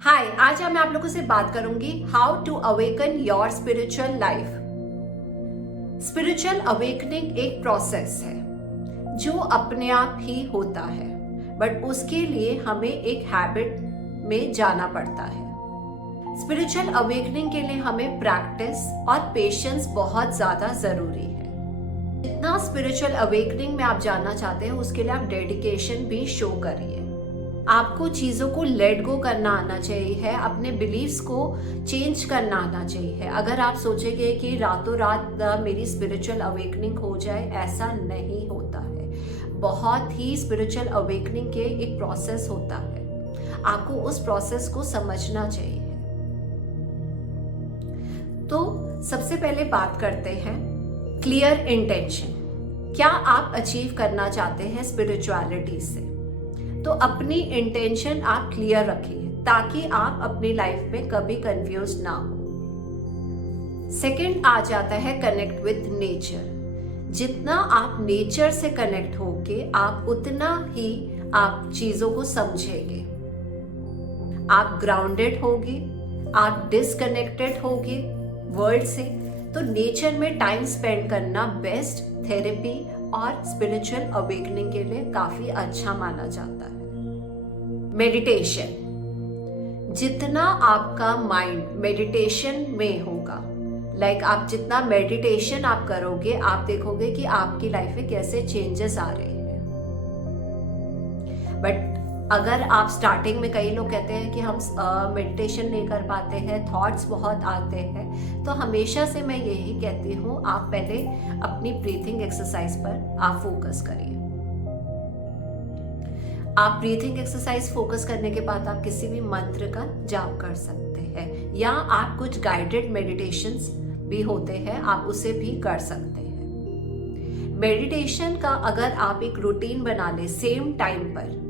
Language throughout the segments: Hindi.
हाय, आज मैं आप लोगों से बात करूंगी how to awaken your spiritual life. Spiritual awakening एक प्रोसेस है जो अपने आप ही होता है, बट उसके लिए हमें एक हैबिट में जाना पड़ता है। स्पिरिचुअल अवेकनिंग के लिए हमें प्रैक्टिस और पेशेंस बहुत ज्यादा जरूरी है। जितना स्पिरिचुअल अवेकनिंग में आप जानना चाहते हैं, उसके लिए आप डेडिकेशन भी शो करिए। आपको चीज़ों को लेट गो करना आना चाहिए, अपने बिलीव्स को चेंज करना आना चाहिए। अगर आप सोचेंगे कि रातों रात मेरी स्पिरिचुअल अवेकनिंग हो जाए, ऐसा नहीं होता है। बहुत ही स्पिरिचुअल अवेकनिंग के एक प्रोसेस होता है, आपको उस प्रोसेस को समझना चाहिए। तो सबसे पहले बात करते हैं क्लियर इंटेंशन। क्या आप अचीव करना चाहते हैं स्पिरिचुअलिटी से? तो अपनी इंटेंशन आप क्लियर रखिए ताकि आप अपनी लाइफ में कभी कंफ्यूज ना हो। सेकंड आ जाता है कनेक्ट विद नेचर। जितना आप नेचर से कनेक्ट होगे, आप उतना ही आप चीजों को समझेंगे। आप ग्राउंडेड होगे, आप डिसकनेक्टेड होगे वर्ल्ड से। तो नेचर में टाइम स्पेंड करना बेस्ट थेरेपी और स्पिरिचुअल अवेकनिंग के लिए काफी अच्छा माना जाता है। मेडिटेशन। जितना आपका माइंड मेडिटेशन में होगा, आप जितना मेडिटेशन आप करोगे, आप देखोगे कि आपकी लाइफ में कैसे चेंजेस आ रहे हैं। बट अगर आप स्टार्टिंग में, कई लोग कहते हैं कि हम मेडिटेशन नहीं कर पाते हैं, थॉट्स बहुत आते हैं, तो हमेशा से मैं यही कहती हूँ, आप पहले अपनी ब्रीथिंग एक्सरसाइज पर आप फोकस करिए। आप ब्रीथिंग एक्सरसाइज फोकस करने के बाद आप किसी भी मंत्र का जाप कर सकते हैं, या आप कुछ गाइडेड मेडिटेशंस भी होते हैं, आप उसे भी कर सकते हैं। मेडिटेशन का अगर आप एक रूटीन बना ले, सेम टाइम पर,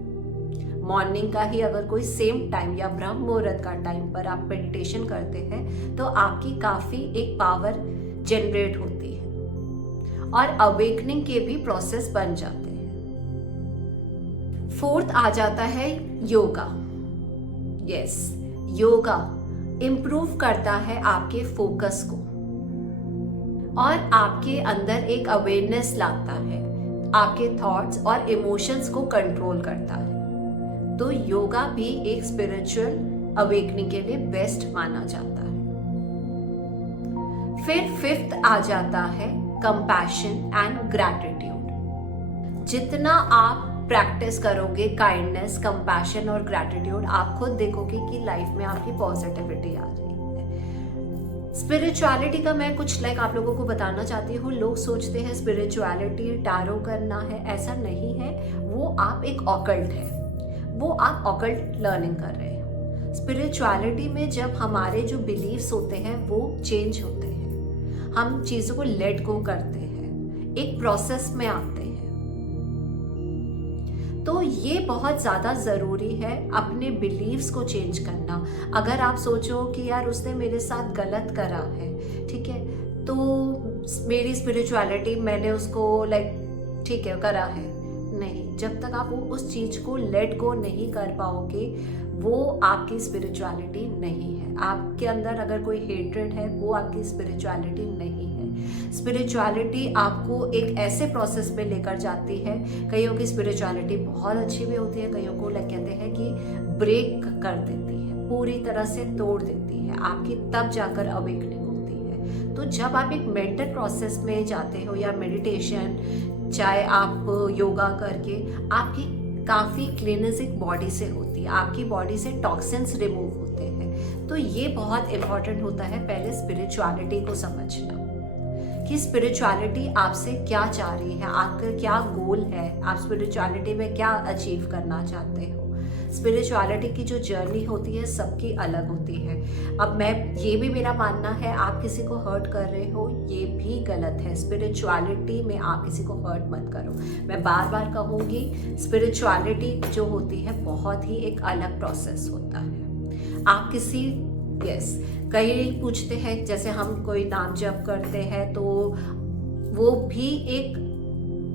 मॉर्निंग का ही अगर कोई सेम टाइम या ब्रह्म मुहूर्त का टाइम पर आप मेडिटेशन करते हैं, तो आपकी काफी एक पावर जनरेट होती है और अवेकनिंग के भी प्रोसेस बन जाते हैं। फोर्थ आ जाता है योगा। यस, योगा इम्प्रूव करता है आपके फोकस को और आपके अंदर एक अवेयरनेस लाता है, आपके थॉट्स और इमोशंस को कंट्रोल करता है। तो योगा भी एक स्पिरिचुअल अवेकनिंग के लिए बेस्ट माना जाता है। फिर फिफ्थ आ जाता है कंपैशन एंड ग्रैटिट्यूड। जितना आप प्रैक्टिस करोगे काइंडनेस, कंपैशन और ग्रैटिट्यूड, आप खुद देखोगे कि लाइफ में आपकी पॉजिटिविटी आ रही है। स्पिरिचुअलिटी का मैं कुछ आप लोगों को बताना चाहती हूँ। लोग सोचते हैं स्पिरिचुअलिटी टैरो करना है, ऐसा नहीं है। वो आप एक ऑकल्ट है, वो आप ऑकल्ट लर्निंग कर रहे हो। स्पिरिचुअलिटी में जब हमारे जो बिलीव्स होते हैं वो चेंज होते हैं, हम चीज़ों को लेट गो करते हैं, एक प्रोसेस में आते हैं। तो ये बहुत ज़्यादा ज़रूरी है अपने बिलीव्स को चेंज करना। अगर आप सोचो कि यार उसने मेरे साथ गलत करा है, ठीक है, तो मेरी स्पिरिचुअलिटी, मैंने उसको ठीक है करा है, नहीं, जब तक आप वो उस चीज को लेट गो नहीं कर पाओगे, वो आपकी स्पिरिचुअलिटी नहीं है। आपके अंदर अगर कोई हेट्रेड है, वो आपकी स्पिरिचुअलिटी नहीं है। स्पिरिचुअलिटी आपको एक ऐसे प्रोसेस में लेकर जाती है। कईयों की स्पिरिचुअलिटी बहुत अच्छी भी होती है, कईयों को कहते हैं कि ब्रेक कर देती है, पूरी तरह से तोड़ देती है आपकी, तब जाकर अवेकनिंग होती है। तो जब आप एक मेंटल प्रोसेस में जाते हो या मेडिटेशन, चाहे आप योगा करके, आपकी काफ़ी क्लीनेजिंग बॉडी से होती है, आपकी बॉडी से टॉक्सिन्स रिमूव होते हैं। तो ये बहुत इम्पॉर्टेंट होता है पहले स्पिरिचुअलिटी को समझना कि स्पिरिचुअलिटी आपसे क्या चाह रही है, आपका क्या गोल है, आप स्पिरिचुअलिटी में क्या अचीव करना चाहते हो। स्पिरिचुअलिटी की जो जर्नी होती है सबकी अलग होती है। अब ये भी मेरा मानना है, आप किसी को हर्ट कर रहे हो, ये भी गलत है। स्पिरिचुअलिटी में आप किसी को हर्ट मत करो। मैं बार बार कहूँगी, स्पिरिचुअलिटी जो होती है बहुत ही एक अलग प्रोसेस होता है। आप किसी कई पूछते हैं, जैसे हम कोई नाम जप करते हैं, तो वो भी एक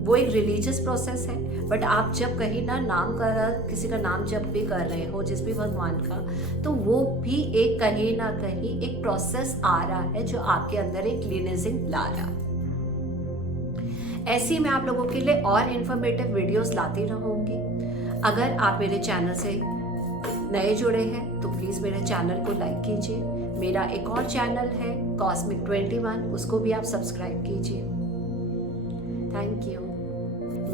वो एक रिलीजियस प्रोसेस है, बट आप जब कहीं ना नाम कर किसी का नाम जब भी कर रहे हो जिस भी भगवान का, तो वो भी एक कहीं ना कहीं एक प्रोसेस आ रहा है जो आपके अंदर एक क्लीनिजिंग ला रहा है। ऐसी मैं आप लोगों के लिए और इन्फॉर्मेटिव वीडियोस लाती रहूँगी। अगर आप मेरे चैनल से नए जुड़े हैं तो प्लीज़ मेरे चैनल को लाइक कीजिए। मेरा एक और चैनल है कॉस्मिक 21, उसको भी आप सब्सक्राइब कीजिए। Thank you.